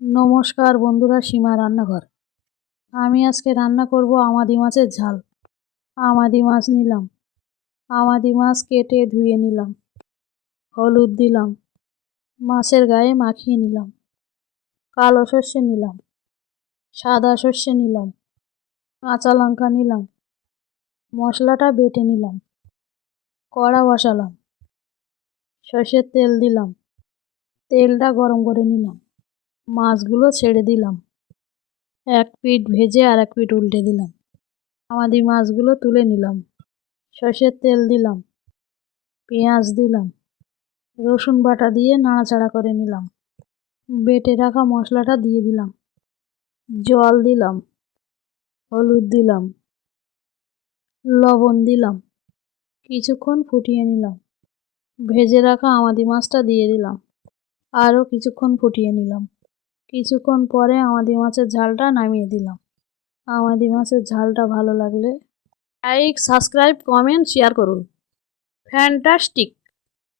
নমস্কার বন্ধুরা, সীমা রান্নাঘর। আমি আজকে রান্না করব আমাদি মাছের ঝাল। আমাদি মাছ নিলাম, আমাদি মাছ কেটে ধুয়ে নিলাম, হলুদ দিলাম, মাছের গায়ে মাখিয়ে নিলাম, কালো সর্ষে নিলাম, সাদা সর্ষে নিলাম, কাঁচা লঙ্কা নিলাম, মশলাটা বেটে নিলাম, কড়া বসালাম, সর্ষের তেল দিলাম, তেলটা গরম করে নিলাম, মাছগুলো ছেড়ে দিলাম, এক পিঠ ভেজে আর এক পিঠ উল্টে দিলাম, আমাদি মাছগুলো তুলে নিলাম, সর্ষের তেল দিলাম, পেঁয়াজ দিলাম, রসুন বাটা দিয়ে নাড়াচাড়া করে নিলাম, বেটে রাখা মশলাটা দিয়ে দিলাম, জল দিলাম, হলুদ দিলাম, লবণ দিলাম, কিছুক্ষণ ফুটিয়ে নিলাম, ভেজে রাখা আমাদি মাছটা দিয়ে দিলাম, আরও কিছুক্ষণ ফুটিয়ে নিলাম। কিছুক্ষণ পরে আমাদি মাছের ঝালটা নামিয়ে দিলাম। আমাদি মাছের ঝালটা ভালো লাগলে লাইক, সাবস্ক্রাইব, কমেন্ট, শেয়ার করুন। ফ্যান্টাস্টিক।